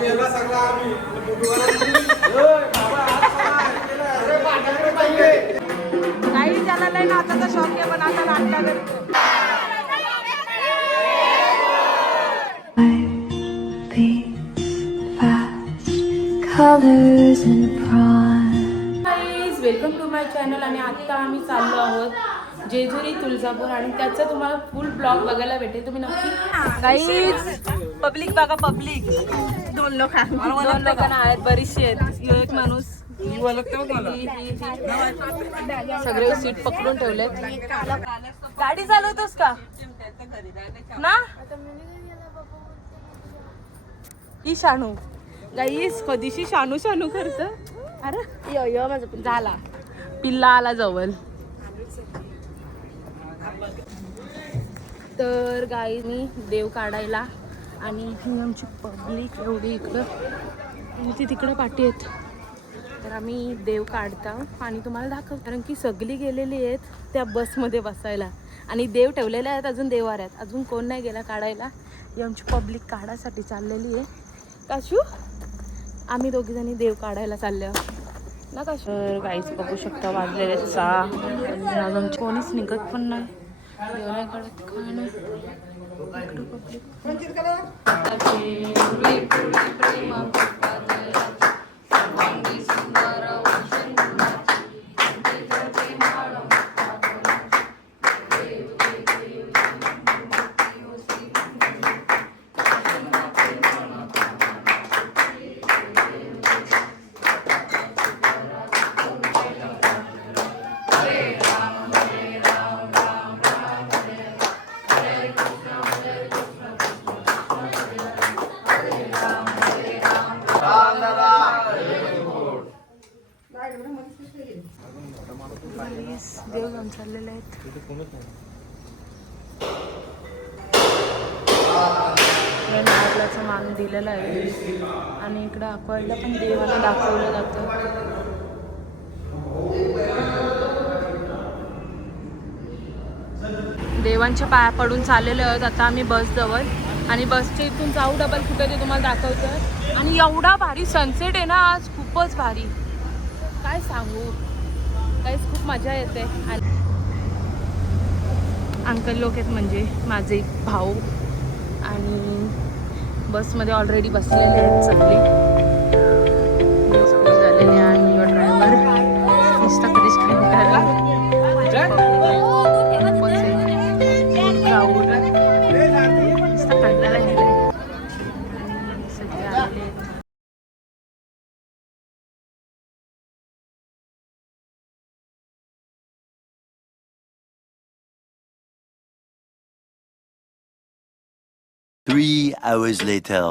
काही त्याला लय नाचाचा शौक आहे पण आता नाटका वेलकम टू माय चॅनल. आणि आता आम्ही चाललो आहोत जेजुरी तुळजापूर आणि त्याचा तुम्हाला फुल ब्लॉग बघायला भेटेल. तुम्ही नक्की गाईज पब्लिक बघा. पब्लिक दोन लोकांना आहेत, बरीचशी आहेत. एक माणूस सगळे सीट पकडून ठेवलेत. गाडी चालवतोस का ना ही शानू गाईस कधीशी शानू शानू करत. अरे यो माझं झाला पिल्ला आला जवळ. तर गाई मी देव काढायला आणि ही आमची पब्लिक एवढी इकडं ती तिकडं पाठी आहेत. तर आम्ही देव काढता आणि तुम्हाला दाखवतो कारण की सगळी गेलेली आहेत त्या बसमध्ये बसायला आणि देव ठेवलेले आहेत. अजून देवाऱ्यात अजून कोण नाही गेला काढायला. ही आमची पब्लिक काढायसाठी चाललेली आहे. काशू आम्ही दोघीजणी देव काढायला चाललो ना काशू. तर गाईच बघू शकता वाजलेले 6. अजून कोणीच निघत पण नाही. देव नाही काढत काय नाही. देव जाऊन चाललेले आहेत. नारळाचा मान दिलेला आहे आणि इकडं अकवायला पण देवाला दाखवलं जातं. देवांच्या पाया पडून चाललेले आहोत आता आम्ही बस जवळ आणि बसच्या इथून जाऊ डबल कुठे ते तुम्हाला दाखवतं. आणि एवढा भारी सनसेट आहे ना आज, खूपच भारी काय सांगू. काहीच खूप मजा येते. आणि अंकल लोक आहेत म्हणजे माझे भाऊ आणि बसमध्ये ऑलरेडी बसलेले आहेत सगळे झालेले. आणि ड्रायव्हर नुसता कधीच सगळे आलेले. Three hours later.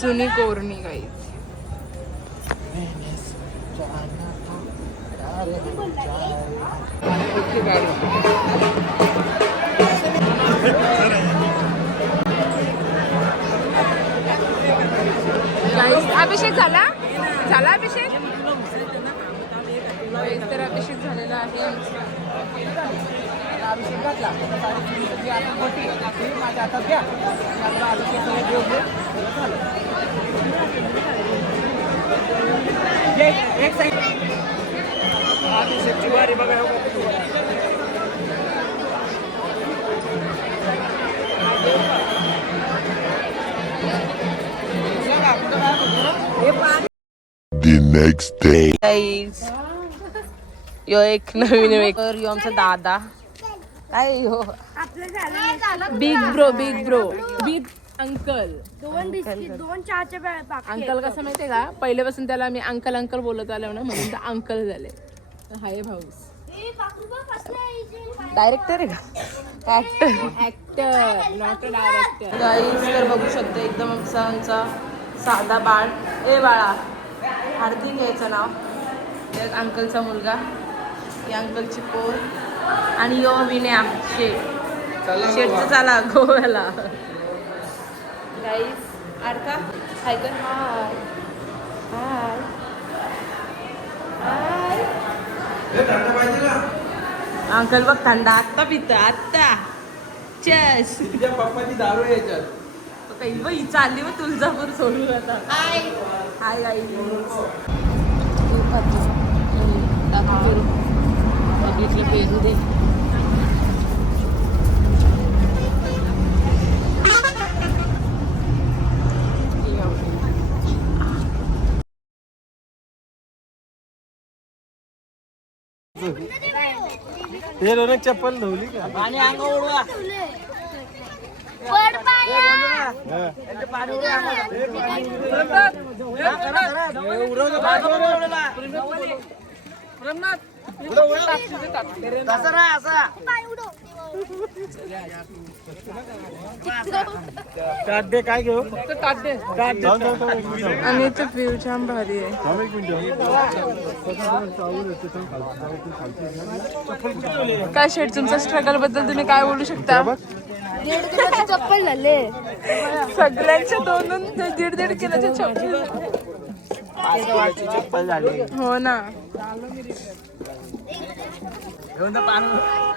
जुनी कोरणी गाईज. अभिषेक झाला अभिषेक. तर अभिषेक झालेला आहे. अभिषेक घातला माझ्या हातात घ्या. एक साईड अभिषेकची वारी बघा. The next day. यो एक नवीन यो आमचा दादा काय हो बिग ब्रो बिग अंकल. दोन बिस्किट 2 चहाचे बाकी. अंकल कसं माहितीये का पहिल्यापासून त्याला मी अंकल बोलत आलो ना म्हणून तर अंकल झाले. हाय भाऊस डायरेक्टर आहे का actor not a director. Guys तर बघू शकते एकदम आमचा साधा बाळ. ए बाळा, हार्दिक याचं नाव. एक अंकलचा मुलगा, ही अंकलची पोर आणि यो विने शेटचं चला गोव्याला. गाईज आरका हाय कर. हाय हाय हाय. अंकल बघ थंडा आत्ता पितं आत्ता. चेस. तुझ्या पप्पाची दारू याच्यात. काही बाई चालली मग तुळजापूर सोडून आता. हाय हाय गाई. बघितलं पेरू दे. हे रोनक चप्पल धुवली का? पाणी अंग उडवा. टाटे काय घेऊ? आणि ते व्ह्यू छान भारी आहे. काय शेट तुमच्या स्ट्रगल बद्दल तुम्ही काय बोलू शकता? चप्पल झाले सगळ्यांच्या 2-2 किलोच्या चप्पल झाली. हो ना.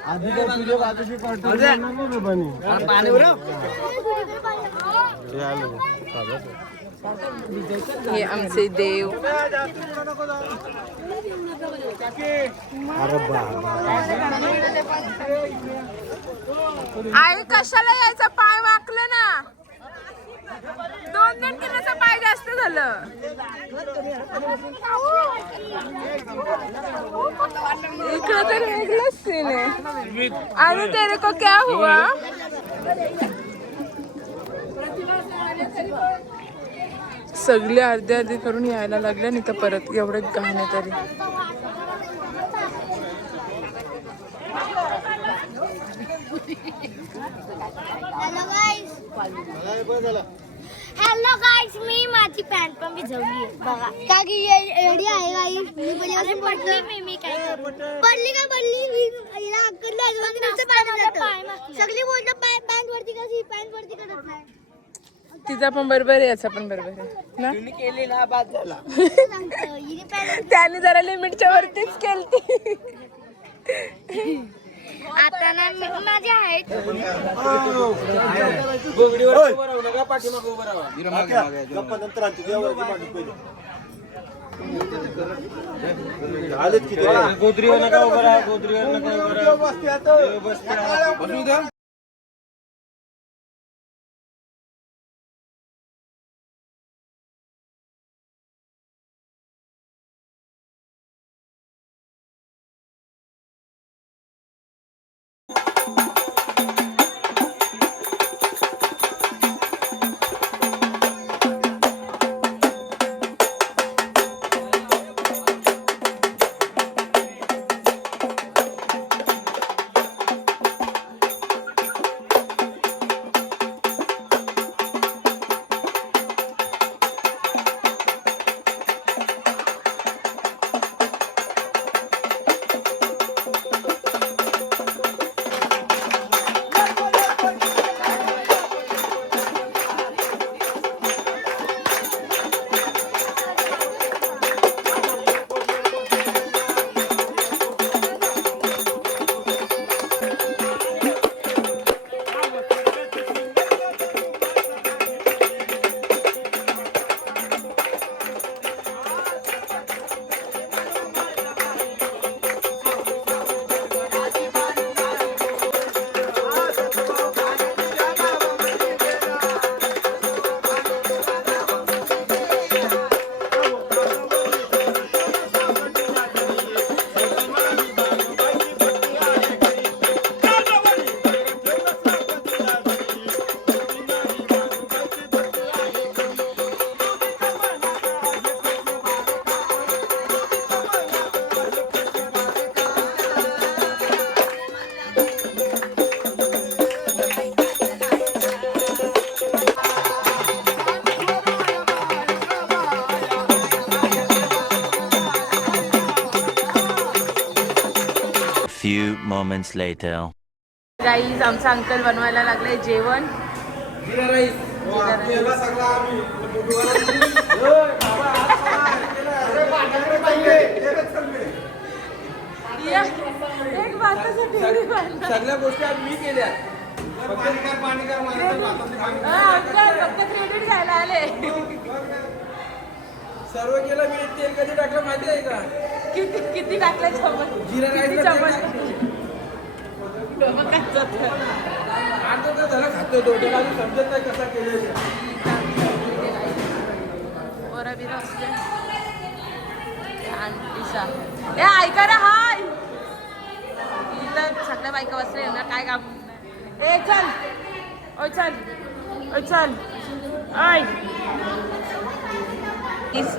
आधी काय तुझ्या बाजूची पाणी हे आमचे देव. आई कशाला यायचं? पाय वाकलं ना. 2-2 किलोचा पाय जास्त झालं. इकडं तर वेगळंच सीन आहे. आणि तेरे को क्या हुआ? सगळे अर्धे करून यायला लागले नाही तर परत एवढं गाणे तरी. हॅलो गाईस, मी माझी पॅन्ट पण भिजवली बघा. का की एवढी आहे गाईस. मी पहिल्यापासून पडली. मी काय पडली का पडली हिला सगळी बोलतो पॅन्ट वरती कशी पॅन्ट वरती करत नाही. तिचा पण बरोबर आहे, याचा पण बरोबर आहे ना. केलेला बाद झाला. त्याने जरा लिमिटच्या वरतीच केलती. आता ना माझी आहे गोगडीवर उभं राहू नका, पाठीमागं उभं राहा. नंतर गोदरीवर नका उभं राहा, गोदरीवर नका उभं राहा. moments later. गाईज आमचा अंकल बनवायला लागले जेवण. जिरा राईस. केला सगळा आम्ही. एक भातासाठी एवढी भांडणं. सगळ्या गोष्टी आज मी केल्या. पाणी कर अंकल फक्त क्रेडिट घ्यायला आले. सर्व केलं मी. तेल कधी टाकलं माहिती आहे का? किती किती टाकलं चमच? जिरा राईस चमच आता तर झालं खातो तो त्याला अजून समजत नाही कसा केलेला. ओरा बिरा असले आंटीचा ए ऐका ना हाय इथं सगळ्या बायका बसले ना काय काम. ए चल ओ चल ओ चल आय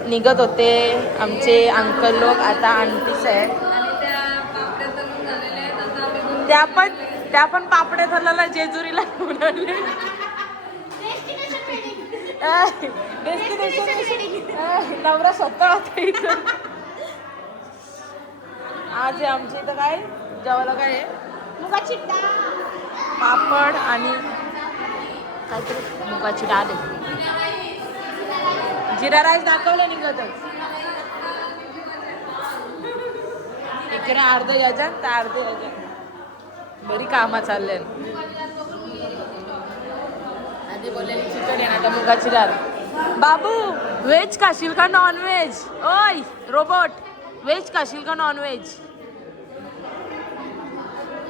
निघत होते आमचे अंकल लोक. आता आंटीच आहे त्या पण पापड्या झाला जेजुरीला घेऊन आले. नवरा स्वतः होता इथं. आज आहे आमच्या इथं काय जेवायला काय आहे मुगाची डाळ पापड आणि काहीतरी मुगाची डाळ आहे. जिरा राईस दाखवलं निघतच. इकडे अर्ध याच्यात तर अर्ध याच्यात बरी कामा चालले. आधी बोललेली चिकन आहे आता मुगाची डाळ. बाबू व्हेज खाशील का नॉन व्हेज? ओय रोबोट व्हेज खाशील का नॉन व्हेज?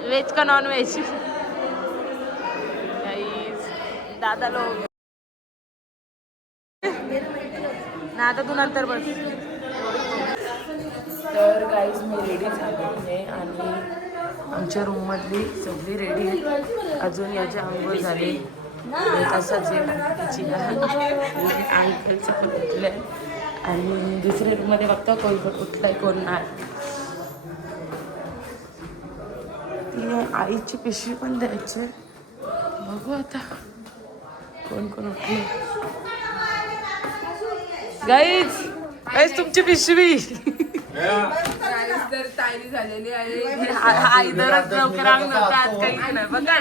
व्हेज का नॉन व्हेज? दादा लोक ना आता तू नंतर बस. तर गाईज मी रेडी झाली आहे आणि आमच्या रूममधली सगळी रेडी आहे. अजून याची आंघोळ झाली तसंच आहे अंकलचं पण उठलं आहे आणि दुसऱ्या रूममध्ये बघता कोण पण उठलाय कोण नाही. तिने आईची पिशवी पण द्यायची. बघू आता कोण कोण उठले. गाईज गाईज तुमची पिशवी तर तायरी झालेली आहे. आई दरच लवकर अंग आज काही नाही बघा.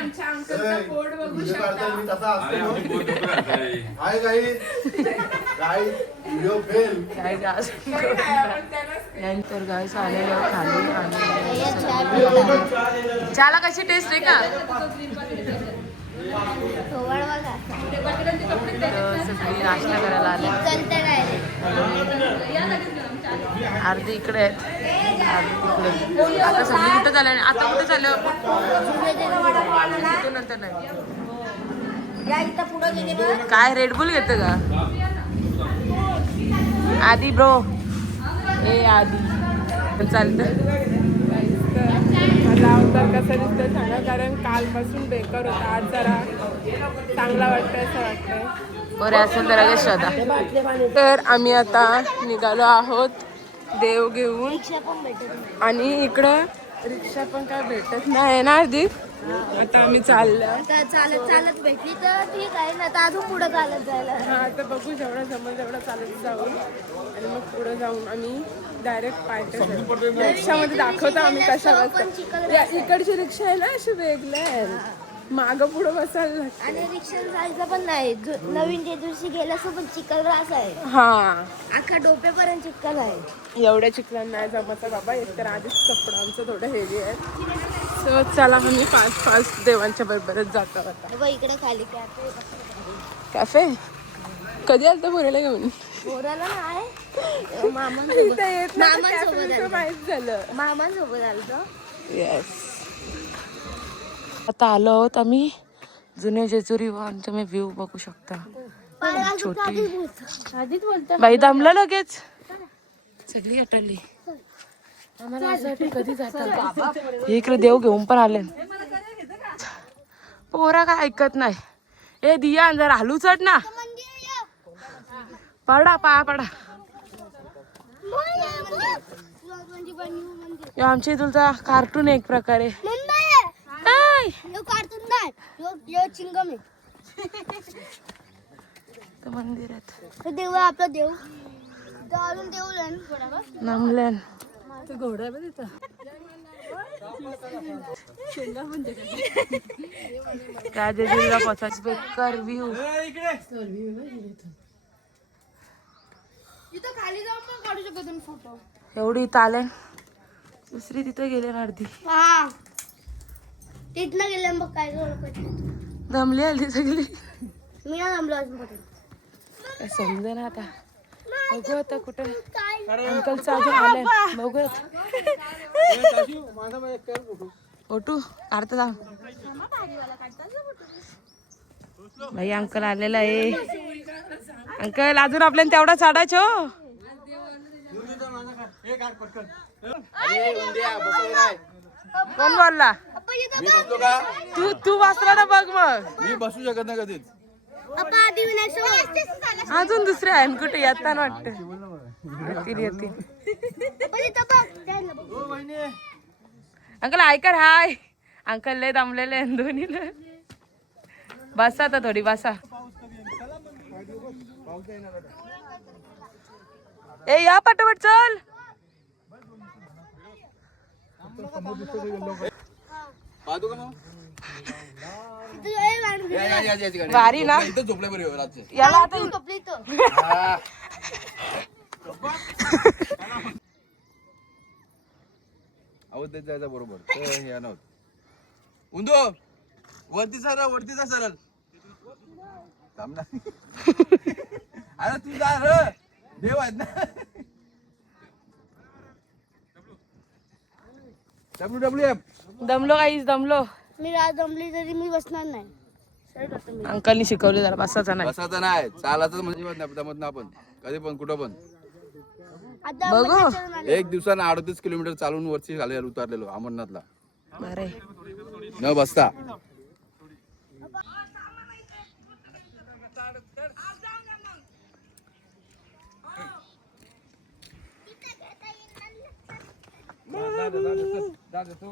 नंतर गाईस आलेले खाली आणि चहाला कशी टेस्ट आहे का? सगळी नाश्ता करायला आले. अर्धी इकडे आहेत अर्धी तिकडे. आता सगळी कुठे झालं आता कुठे झालं नंतर नाही. काय रेडबुल घेतं का आधी ब्रो? ए आधी चालतं. मला अवतार कसा दिसतोय सांगा, कारण कालपासून बेकार होता. आज जरा चांगला वाटतंय असं वाटतंय. बरं असेल तर शोधा. तर आम्ही आता निघालो आहोत देव घेऊन आणि इकडं रिक्षा पण काय भेटत नाही ना अर्धी. आता आम्ही चाललो. आता चालत चालत भेटली तर ठीक आहे ना, तर अजून पुढे चालत जायला. हा आता बघू जेवढा जमल तेवढा चालत जाऊन आणि मग पुढे जाऊन आम्ही डायरेक्ट पायथ्याच्या रिक्षामध्ये दाखवतो आम्ही कशा बसतो. या इकडची रिक्षा आहे ना अशी वेगळी आहे, मागं पुढं बसायला लागतं. आणि रिक्षा जायचं पण नाही. नवीन जे दिवशी गेलं पण चिखल रास आहे. हा अख्खा डोप्यापर्यंत चिखल आहे. एवढ्या चिखलांना नाही जमायचं बाबा. एक तर आधीच कपडा आमचं थोडं हेवी आहे. सो चला आम्ही फास्ट देवांच्या बरोबरच जातो आता. बाबा इकडे खाली कॅफे कधी आलतं बोलायला घेऊन? पोराला नाही मामांसोबत माहित झालं. मामांसोबत आलतो. येस आता आलो आहोत आम्ही जुने जेजुरी वन. तुम्ही व्ह्यू बघू शकता. छोटी आधीच बोलतो बाई दमलं लगेच सगळी अटली. आम्हाला असं वाटलं कधी जातात. इकडे देव घेऊन पण आले. पोरा काय ऐकत नाही. ए दिया जरा हलू चढ ना. पडा पाया पडा. आमच्या इथुलचा कार्टून एक प्रकारे कार्टून नाही चिंगम मंदिरात देव आपला देव अजून देऊ नमल्यान घोडा पण तिथं काय जेजुरीला पोचायचं बेकार व्ह्यू. इथं खाली जाऊन पण काढू शकतो तुम्ही फोटो. एवढी इथं आले, दुसरी तिथे गेले ना अर्धी. हा तिथनं गेलं मग काय दमली आली सगळी. मी ना जमलो अजून कुठे. काय समजे ना आता. बघू आता कुठे अंकलचं अजून आलंय. बघू फोटो काढता जा. भाई अंकल आलेला आहे. अंकल अजून आपल्याला तेवढा चढायचो. कोण बोलला? तू बसला ना बघ मग. मी बसू शकत नाही कधीच. अजून दुसरे आहे कुठे येतात वाटतं. येतील. अंकल ऐकर हाय. अंकल लय दमलेले आहे दोन्हीला. बसा आता थोडी बसा. ए या पटापट चल. वारी ना इथं झोपले बरे रातचे. याला आता आवाज देत जायचा बरोबर. हे नव्हतं उंदो वरती सरळ थांब ना. अरे तू जा रे, देव आहेत ना. WWF दमलो काहीच दमलो. मी रात जमली तरी मी बसणार नाही. अंकलनी शिकवले जरा बसायचा नाही. बसायचं नाही, चालायचं म्हणजे जमत ना. आपण कधी पण कुठं पण आता बघू एक दिवसानं 38 किलोमीटर चालून वरची खाली उतरलेलो अमरनाथला बरे. न बसता. दाखवतो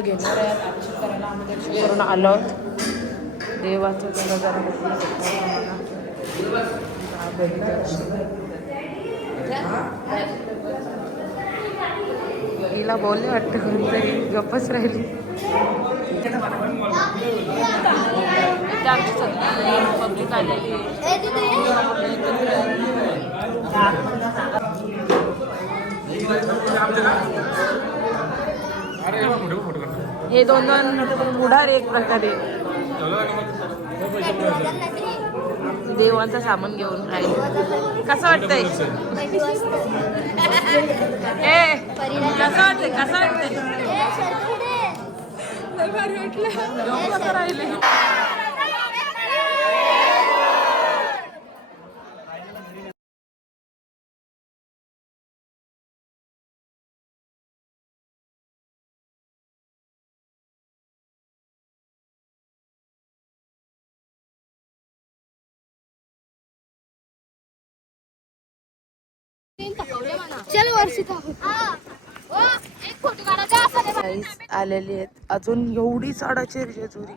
घेणार आहे. आरती करायला आम्ही दर्शन करून आलो आहोत. देवाचं जरा जरा तिला बोलले वाटतं कोणतरी गप्पच राहिली. पब्लिक आलेली हे दोन पुढार एक प्रकारे देवांचं सामान घेऊन राहिले. कसं वाटतंय? ए कसं वाटतंय? कसं वाटतंय? कसं राहिले? चल वर्षिका आलेली आहेत अजून एवढी चढायची जेजुरी.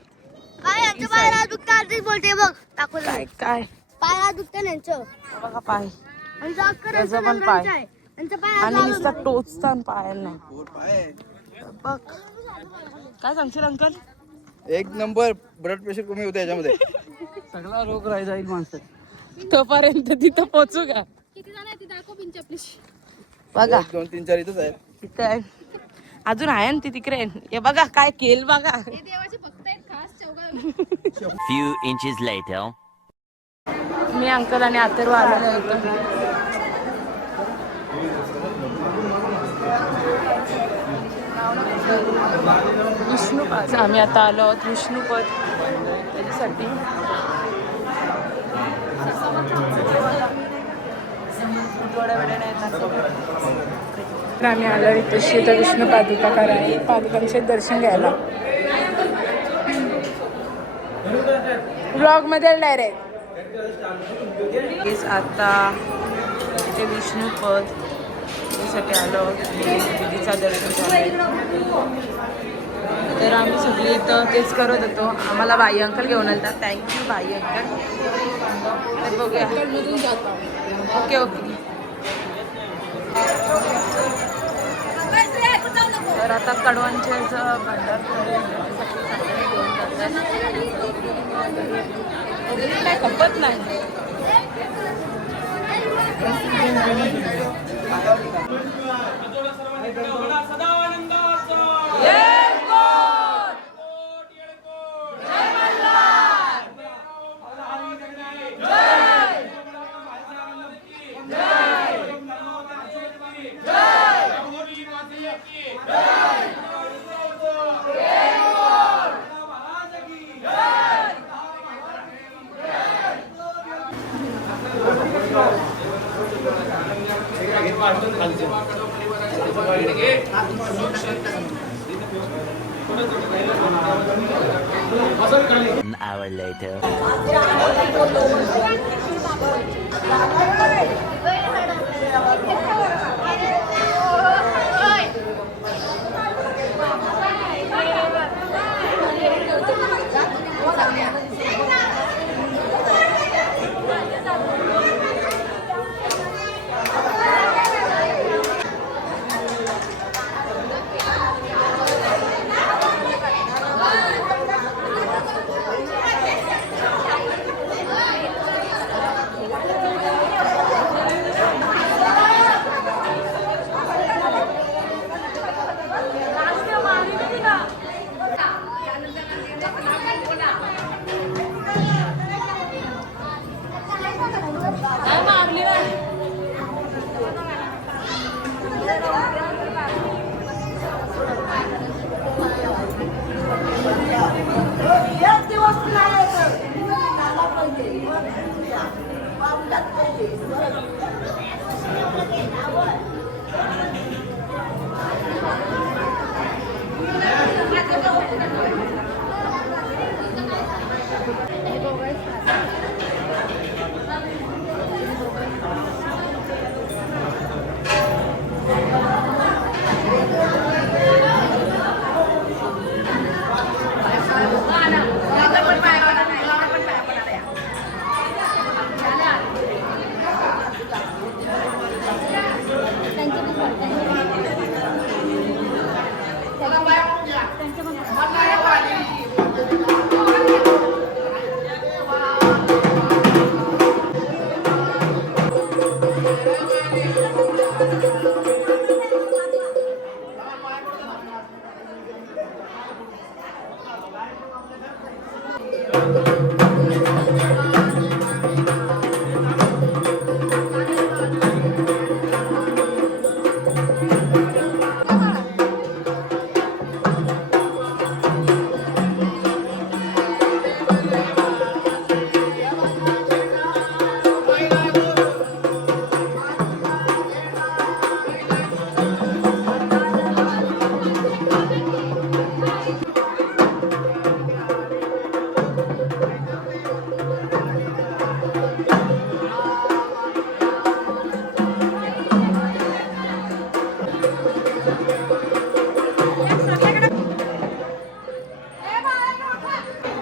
काय यांच्या पायाला दुखतं आधी बोलते बघ. दाखवलं काय काय पायाला दुखतं यांचं. बघा पाय आणि जाकर त्याचं पण पाय यांच्या पायाला आणि नुसता टोचतान पायांना. बघ काय सांगशील अंकल? एक नंबर ब्लड प्रेशर कमी होतं याच्यामध्ये. सगळा रोग राही जाईल माणसं. तोपर्यंत तिथं पोचू का? किती जण आहे ती दाखव पिंच आपलीशी. बघा 1 2 3 4 इथंच आहे. तिथं आहे. अजून आहे ना ती तिकडे. हे बघा काय केल बघा. देवाची भक्त आहेत खास चौघा. Few inches later. Me uncle आणि अथर्व आलेलो होतो. विष्णुपद आम्ही आता आलो आहोत विष्णुपद त्याच्यासाठी. तर आम्ही आलो इथे श्री विष्णू पादुका करायला पादुकांचे दर्शन घ्यायला. ब्लॉग मध्ये डायरेक्ट आता इथे विष्णुपद त्यासाठी आलो. दिदीचा दर्शन झालं. तर आम्ही सगळे इथं तेच करत होतो. आम्हाला बाई अंकल घेऊन आलतात. थँक्यू बाई अंकल. तर बघूया. मधून जातो. Okay okay. तर आता कडवांच्याचं भंडार घेऊन जातात. काय खपत नाही. An hour later.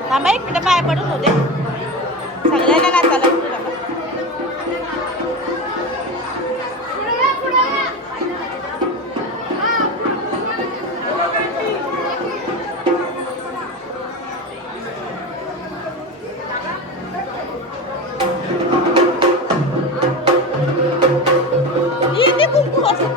थांबा एक मिनिट पाय पडून होते सगळ्यांना नाचायला इथे कुंकू असं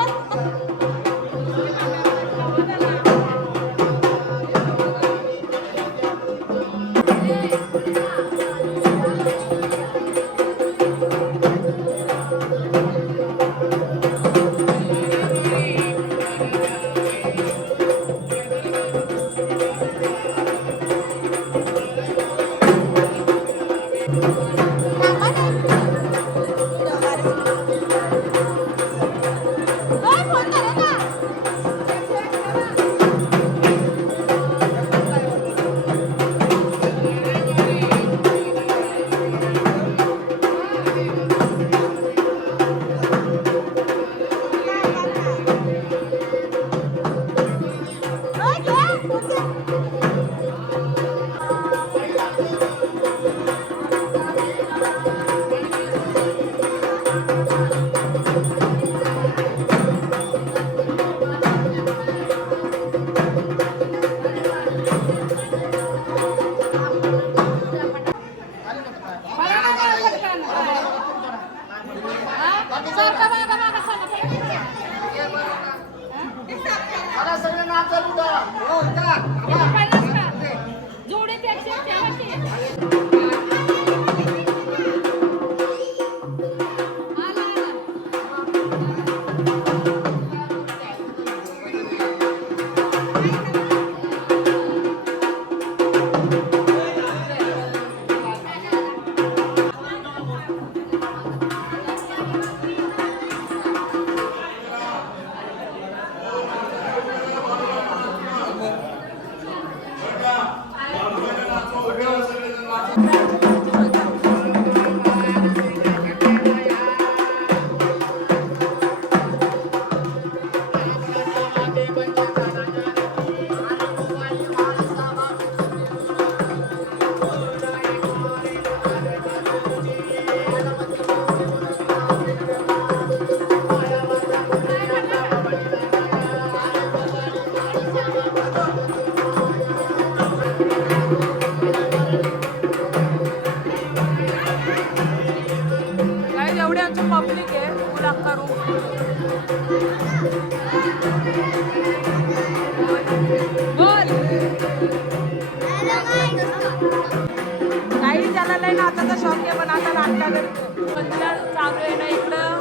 मंदिरात चालू आहे ना इकडं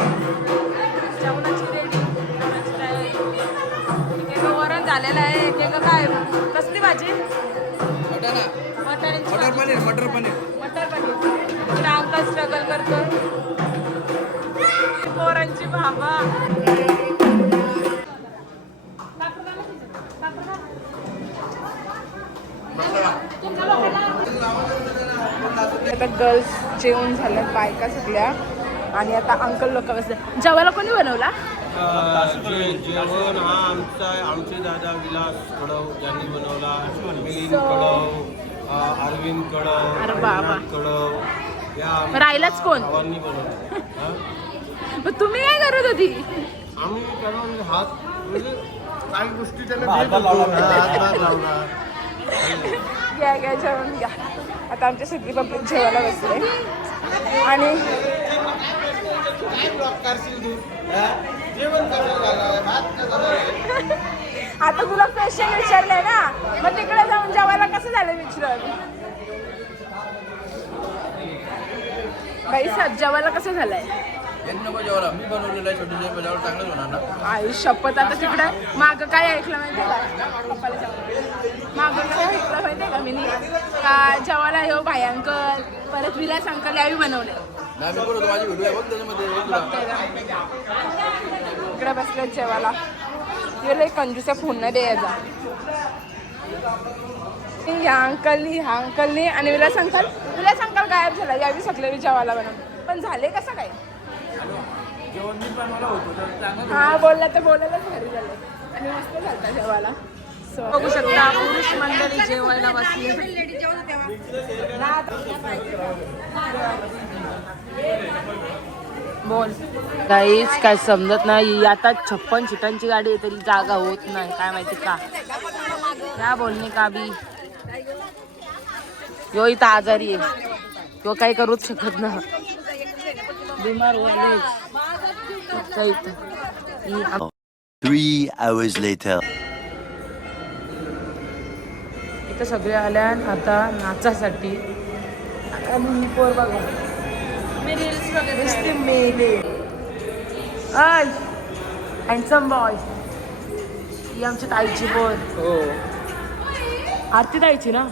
जेवणाची रेडी जेवणाची तयारी. एक एक वरण झालेलं आहे, एक एक काय कसली भाजी वाटाण्याची मटर पनीर मटर पनीर मटर पनीर. इकडे अंकल स्ट्रगल करतो पोरांची भाबा. आता गर्ल्स जेवण झालं बायका सगळ्या आणि आता अंकल लोक बसले. जेवायला कोणी बनवला? जेवण हा आमचे दादा विलास कडव यांनी बनवला. मिलिंद कडव, अरविंद कडव, अरे बाबा. रघुनाथ कडव या मग राहिलाच कोण? भावांनी बनवला. मग तुम्ही काय करत होती? आम्ही कडव हात म्हणजे काही गोष्टी त्याला देत होतो. हातभार लावला. घ्या घ्या जेवण घ्या. आता आमच्या सगळी पब्लिक जेवायला बसले आणि आता तुला क्वेश्चन विचारलंय ना, मग तिकडे जाऊन जेवायला कसं झालं विचार बाई. जेवायला कसं झालंय? एक नंबर जेवला मी बनवलेलं आहे. छोटे जेवण चांगलंच होणार ना. आई शपथ. आता तिकडे मागं काय ऐकलं माहितीये का? पप्पाला जेवण मागं काय ऐकलं माहितीये का मी का जेवायला येऊ भाई अंकल परत विलास अंकल यावी बनवले. नाही मी बनवतो. माझी व्हिडिओ आहे बघ त्याच्यामध्ये बघ तुला. इकडे बसले जेवायला. गेले कंजूचा फोन नाही द्यायचा. ह्या अंकलनी आणि विलास अंकल गायब झाला. यावी सगळे जेवायला बनवून पण झाले कसं काय? हा बोलला तर बोलायलाच भारी झालं आणि मस्त झालं जेवायला. बघू शकता पुरुष मंडळी जेवायला बसली. बोल काहीच काय समजत नाही. आता 56 सीटांची गाडी आहे तरी जागा होत नाही. काय माहिती का? क्या बोलणे का बी. यो इथं आजारी आहे. तो काही करूच शकत नाही. बिमार व्हायला 3 hours later. इथं सगळे आल्या आता नाचासाठी. आणि पोर बघा मी रील्स वगैरे मेले. I handsome boy. ही आमची ताईची पोर. हो आरती ताईची ना.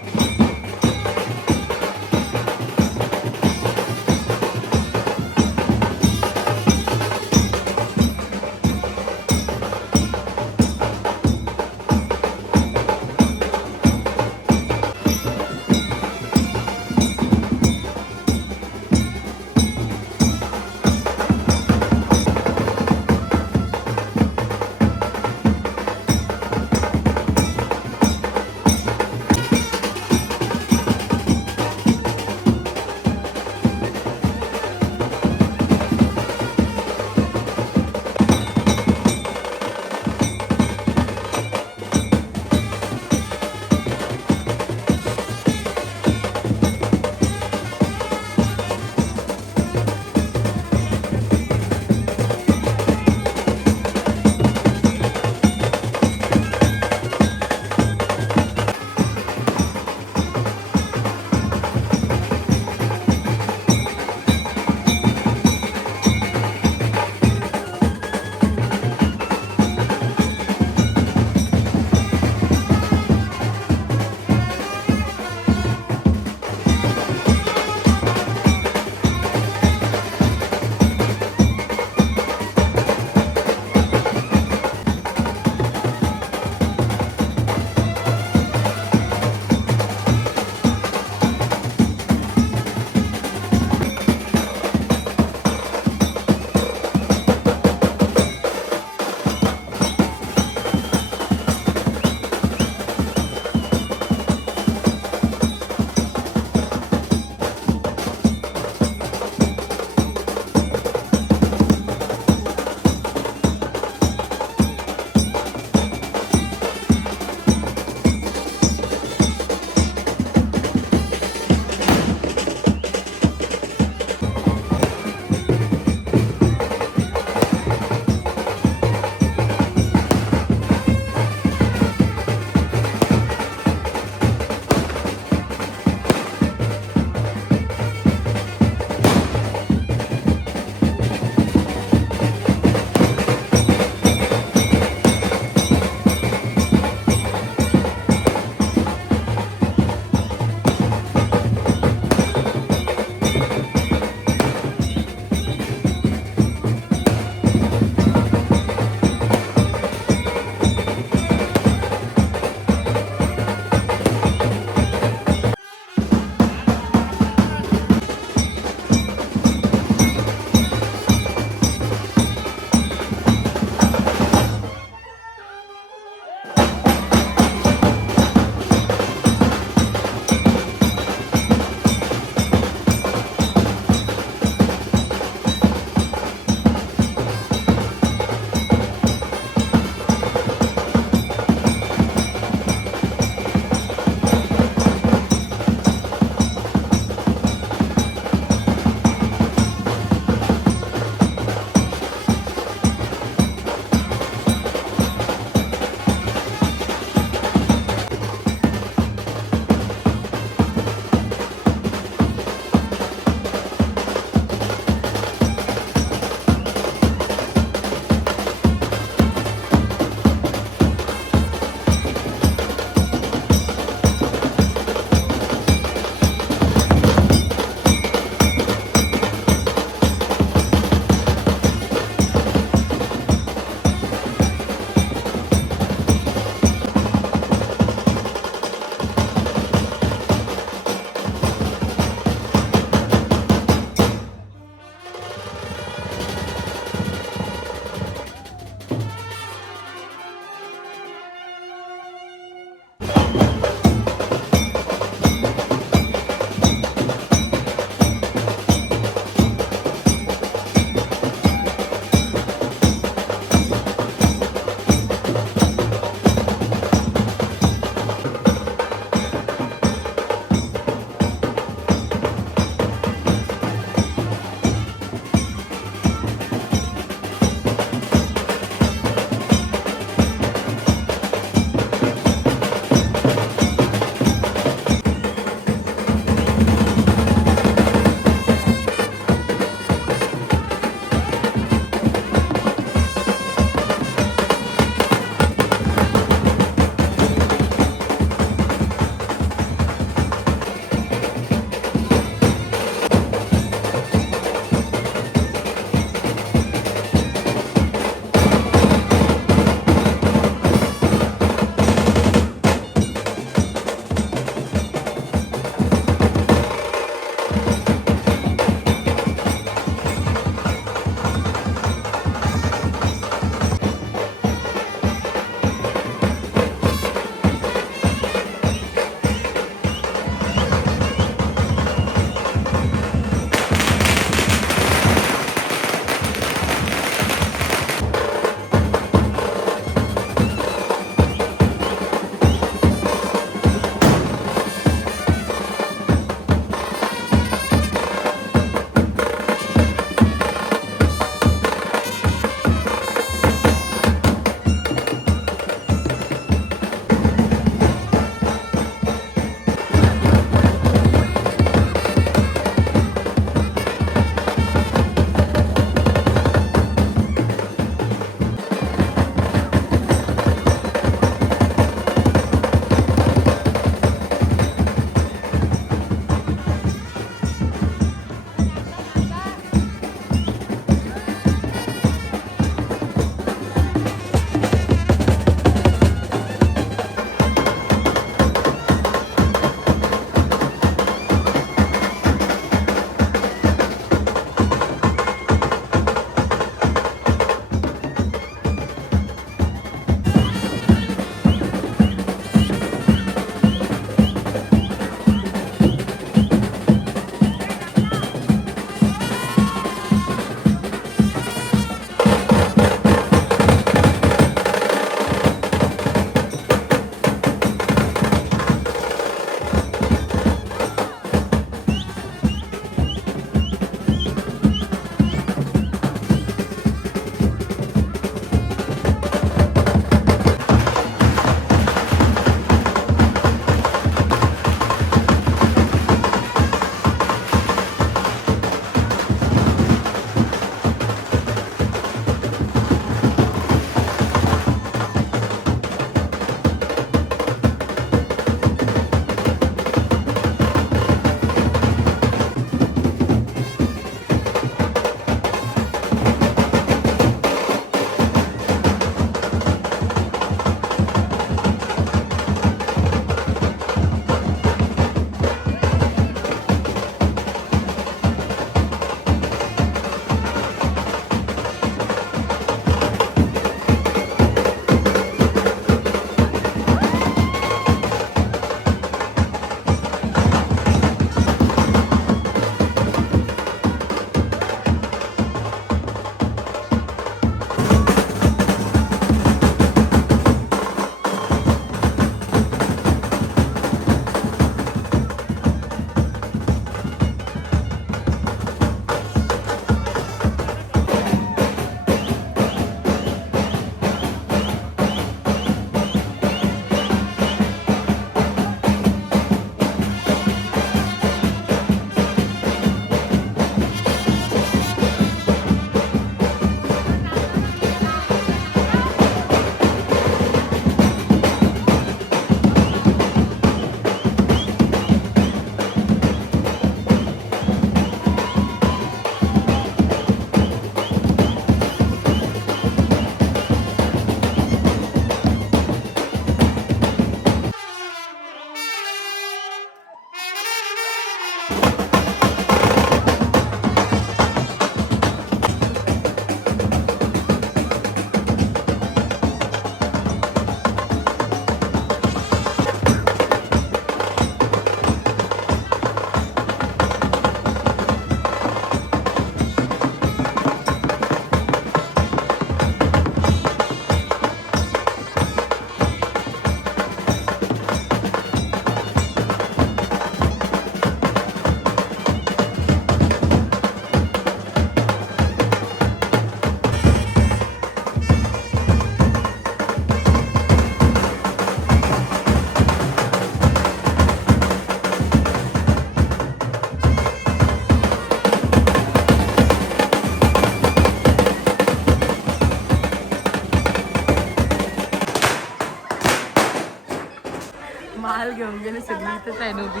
माल घेऊन गेले सगळी तर काय नव्हती.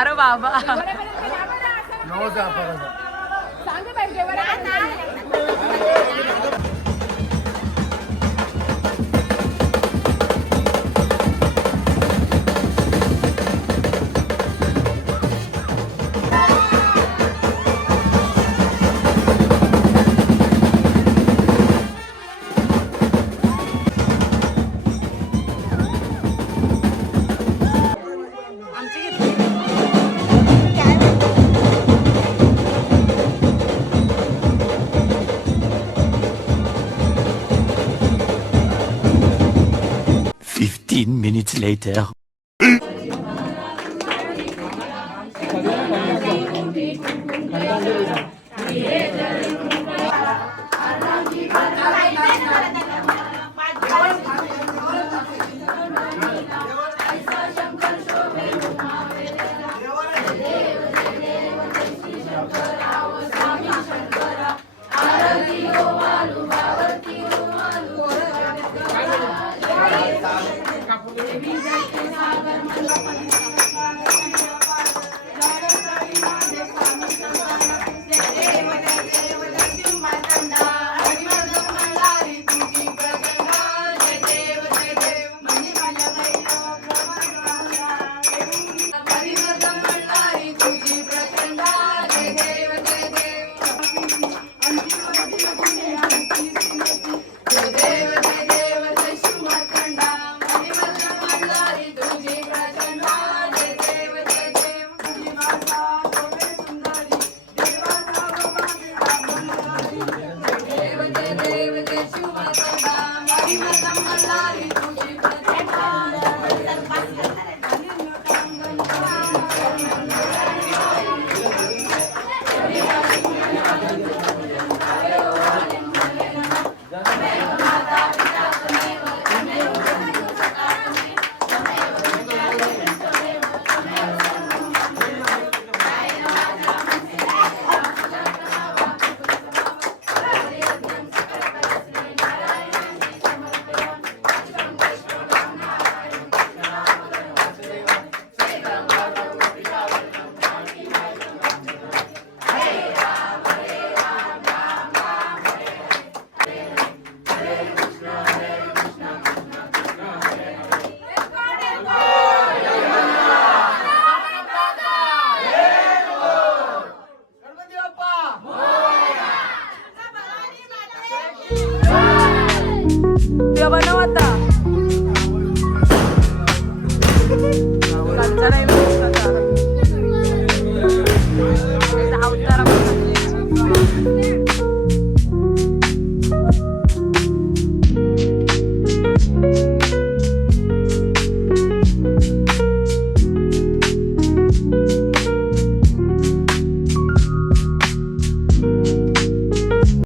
अरे बाबा आमची घेतली. 15 minutes later. देवी जय